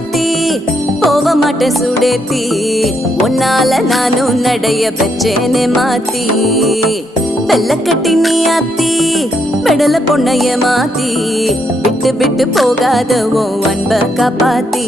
மாத்தி போக மாட்டேன் சுடேத்தி உன்னால நானும் நடைய பெற்றேனே மாத்தி வெள்ள கட்டி நீ ஆத்தி பெடல பொண்ணைய மாத்தி விட்டு விட்டு போகாத உன் அன்ப காப்பாத்தி